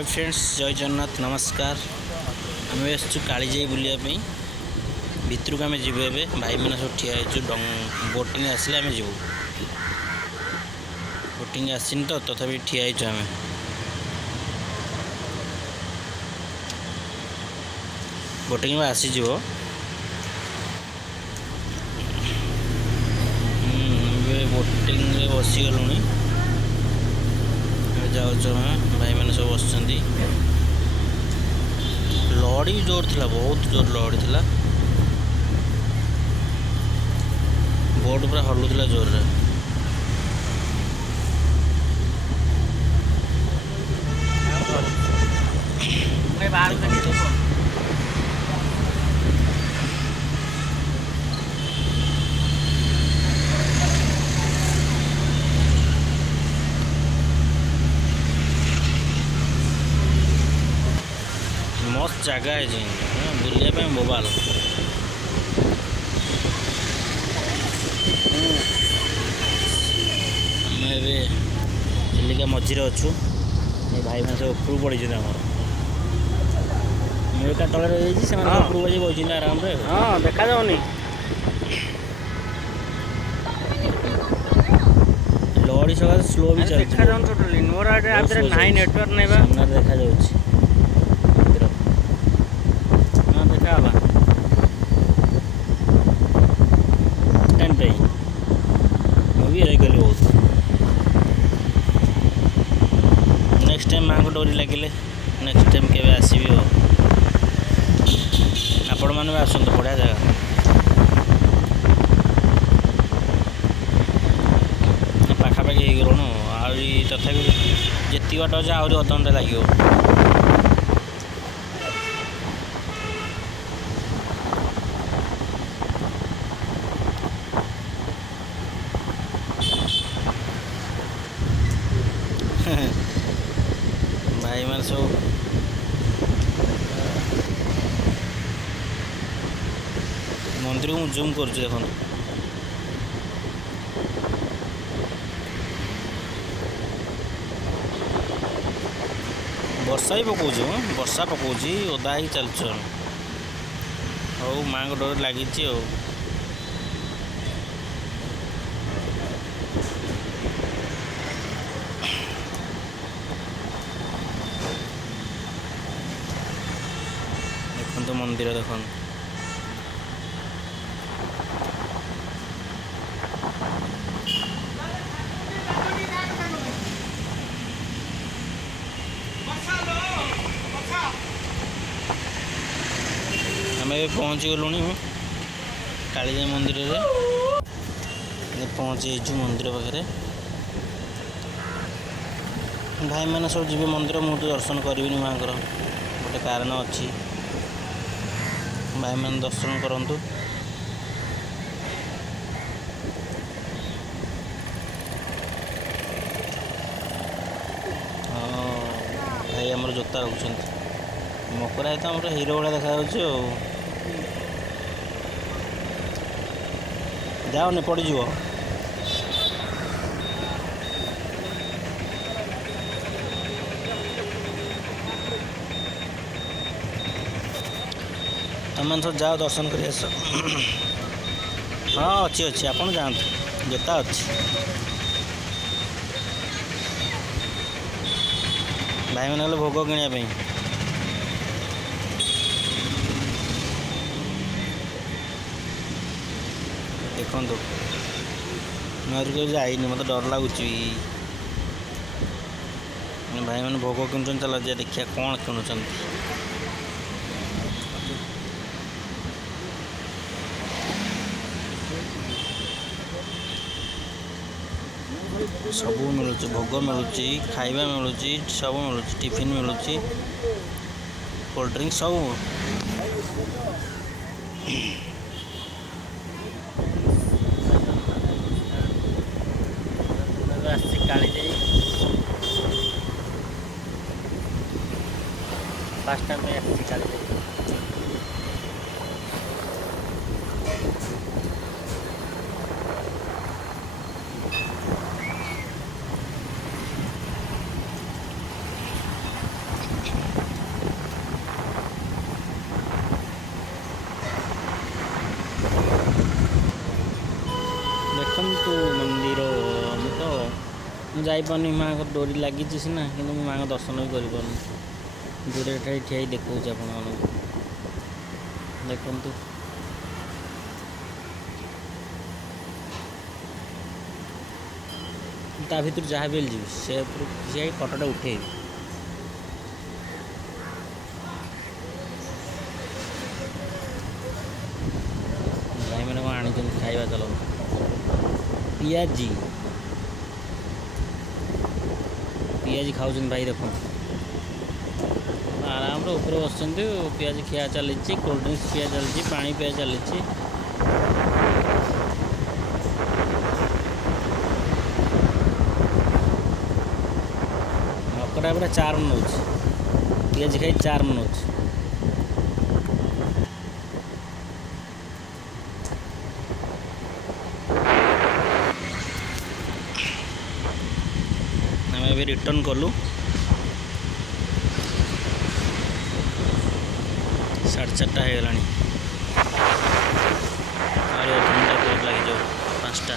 Hi friends, जय जगन्नाथ, नमस्कार। आम आसु कालीजाई बुलायापी भितर को आम जीवु। एवं भाई मैंने सब ठिया बोटिंग आसिले आम जीवु। बोटिंग आसीन तो तथापि ठिया आम बोटिंग आसीज बोटिंग बसीगलु जाऊँ भाई मैंने सब बस लहड़ी जोर थी, बहुत जोर लहड़ी थी। बोट पूरा हलुला जोर रे। मस्त जगह है जी बुलाया मोबाइल। आम चिलिका मझीरे अच्छु। ये भाई मैंने सब उपरू पड़ी मुझे तले रही से उपरू बजे बही आराम से। हाँ देखा जाऊनी लहड़ी सकाल स्लो भी चलती देखा जाऊन टोटली मोर आदरे नाही नेटवर्क नहीं बा सामने देखा जाउछि। हां देखा बा टाइम पे मूवी रह गली बहुत। नेक्स्ट टाइम मां को डोरी लगिले नेक्स्ट टाइम केबे आसीबी हो। आपण माने आसंत बढ़िया जगह। पाखापाखि हो गलुण आहरी तथापि जेति बाट अच्छे आहरी अधघंटा लगे। भाई मैंने सब मंदिर को जूम कर देख वर्षा ही पकाऊँ वर्षा पकाऊँ ओदा ही चलच माँ को डर लगी। देखो मंदिर देख आम पहुँची गलु कालीजाई मंदिर में पहुँची मंदिर पाखे। भाई मैंने सब जी मंदिर मुझे तो दर्शन करी माँ को गोटे कारण अच्छी। भाई मैंने दर्शन करंतु। भाई आमर जोता रखुंत मकरा तो आम हिरो भाया देखा जाओ पड़ज। तुम सब जाओ दर्शन कर आस। हाँ अच्छी अच्छी आप जातु जोता अच्छी। भाई मैंने गले भोग किणापी देखु मैं जाइनि मत डर लगुच। भाई मैंने भोग किणुन चल जा देखिए कौन किणुन। सब मिलूँ भोग मिलूँ खाइबा मिलूँ सब मिलूँ टिफिन मिलूँ कोल्ड ड्रिंक सब। कालीजाई फर्स्ट टाइम में कालीजाई ଯାଇପାରୁନି माँ को डोरी लगी सीना कि माँ को दर्शन भी कर दूर ठिया देखा आपण देखु ता भर जहाँ भी जी से फटोटा उठे भाई मैंने कौन आनी खाଇବା चलो पियाजी खाऊँ भाई देख आराम ऊपर बस पियाजी खिया चली कोल्ड ड्रिंक्स पिया चली पानी पिया चली मकड़ा पूरा चार्म नौ पियाजी खाई चार्म नौ आम रिटर्न कलु 4:30 हो गला लगे 5टा